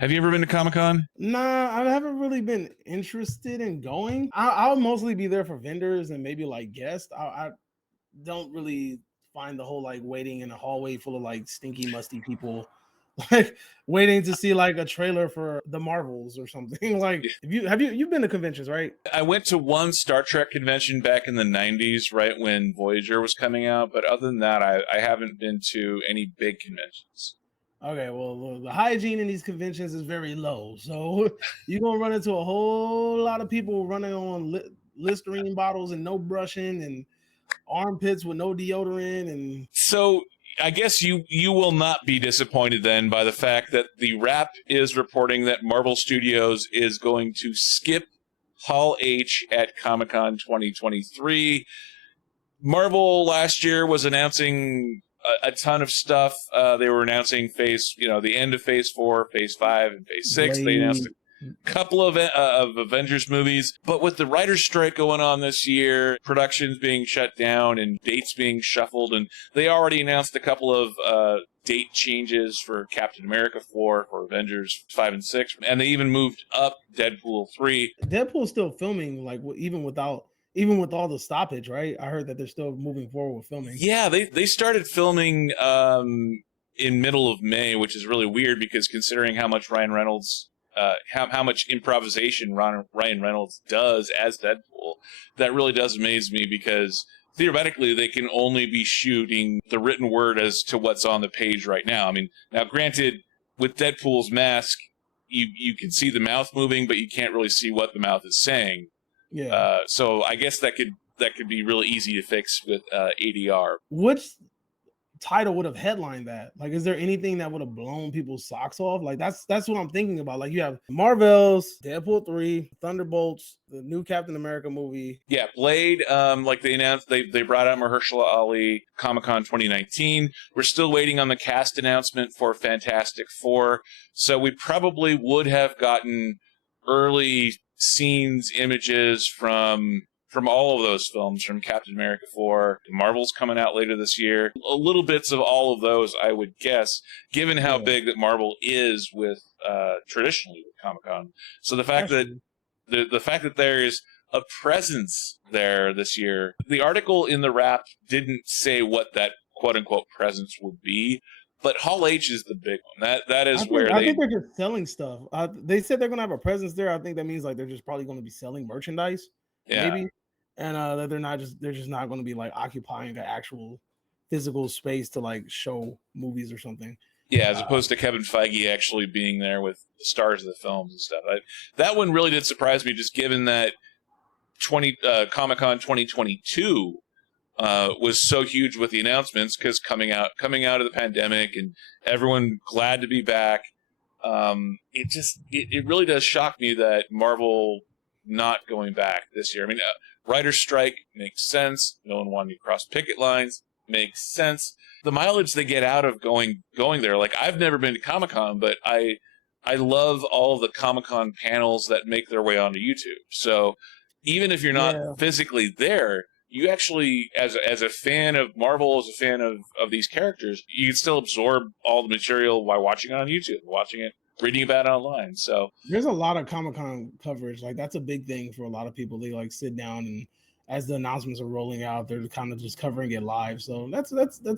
Have you ever been to Comic-Con? Nah, I haven't really been interested in going. I'll mostly be there for vendors and maybe like guests. I don't really find the whole like waiting in a hallway full of like stinky, musty people, like waiting to see like a trailer for the Marvels or something. Like, Yeah. if you've been to conventions, right? I went to one Star Trek convention back in the 90s, right when Voyager was coming out, but other than that, I haven't been to any big conventions. Okay, well, the hygiene in these conventions is very low, so you're gonna run into a whole lot of people running on Listerine bottles and no brushing and armpits with no deodorant and So I guess you will not be disappointed then by the fact that the Wrap is reporting that Marvel Studios is going to skip Hall H at Comic-Con 2023. Marvel last year was announcing a ton of stuff. They were announcing the end of Phase 4, Phase 5, and Phase 6. They announced Blade. a couple of Avengers movies. But with the writer's strike going on this year, productions being shut down and dates being shuffled, and they already announced a couple of date changes for Captain America 4, for Avengers 5 and 6, and they even moved up Deadpool 3. Deadpool's still filming, like even with all the stoppage, right? I heard that they're still moving forward with filming. Yeah, they started filming in middle of May, which is really weird because considering how much Ryan Reynolds, how much improvisation Ryan Reynolds does as Deadpool, that really does amaze me because theoretically they can only be shooting the written word as to what's on the page right now. I mean, now granted, with Deadpool's mask, you can see the mouth moving, but you can't really see what the mouth is saying. Yeah. So I guess that could be really easy to fix with ADR. Which title would have headlined that? Like, is there anything that would have blown people's socks off? Like, that's what I'm thinking about. Like, you have Marvel's Deadpool 3, Thunderbolts, the new Captain America movie. Yeah, Blade. Like they announced, they brought out Mahershala Ali Comic-Con 2019. We're still waiting on the cast announcement for Fantastic Four, so we probably would have gotten early scenes, images from all of those films, from Captain America 4. Marvel's coming out later this year. A little bits of all of those, I would guess, given how Yeah. big that Marvel is with traditionally with Comic-Con. So the fact that Actually, the fact that there is a presence there this year. The article in the Wrap didn't say what that quote unquote presence would be, but Hall H is the big one. That is where I they think they're just selling stuff. They said they're gonna have a presence there. I think that means like they're just probably gonna be selling merchandise, yeah. maybe, and that they're just not gonna be like occupying an actual physical space to like show movies or something. Yeah, as Uh, opposed to Kevin Feige actually being there with the stars of the films and stuff. That one really did surprise me, just given that 20 Comic Con 2022 was so huge with the announcements because coming out of the pandemic and everyone glad to be back. It really does shock me that Marvel not going back this year. I mean, writer's strike makes sense. No one wanted to cross picket lines, makes sense. The mileage they get out of going there, like I've never been to Comic-Con, but I love all the Comic-Con panels that make their way onto YouTube. So even if you're not yeah, physically there, you actually, as a fan of Marvel, as a fan of these characters, you can still absorb all the material while watching it on YouTube, watching it, reading about it online. So there's a lot of Comic Con coverage. Like that's a big thing for a lot of people. They like sit down and as the announcements are rolling out, they're kind of just covering it live. So that's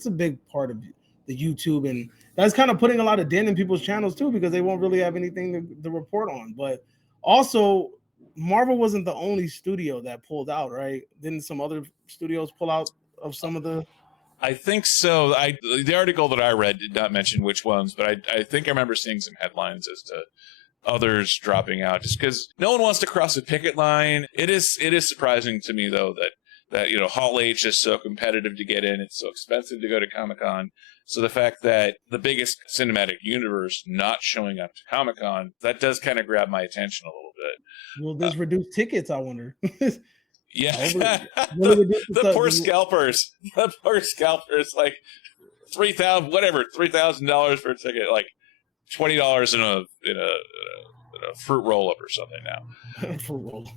a big part of the YouTube, and that's kind of putting a lot of dent in people's channels too because they won't really have anything to report on. But also, Marvel wasn't the only studio that pulled out, right? Didn't some other studios pull out of some of the? I think so. The article that I read did not mention which ones, but I think I remember seeing some headlines as to others dropping out just because no one wants to cross a picket line. It is surprising to me though that Hall H is so competitive to get in. It's so expensive to go to Comic-Con. So the fact that the biggest cinematic universe not showing up to Comic-Con, that does kind of grab my attention a little Will bit. this reduce tickets? I wonder. Yeah, Hopefully, will it the reduce the poor scalpers, the poor scalpers, like $3,000 for a ticket, like $20 in a fruit roll up or something now. for roll?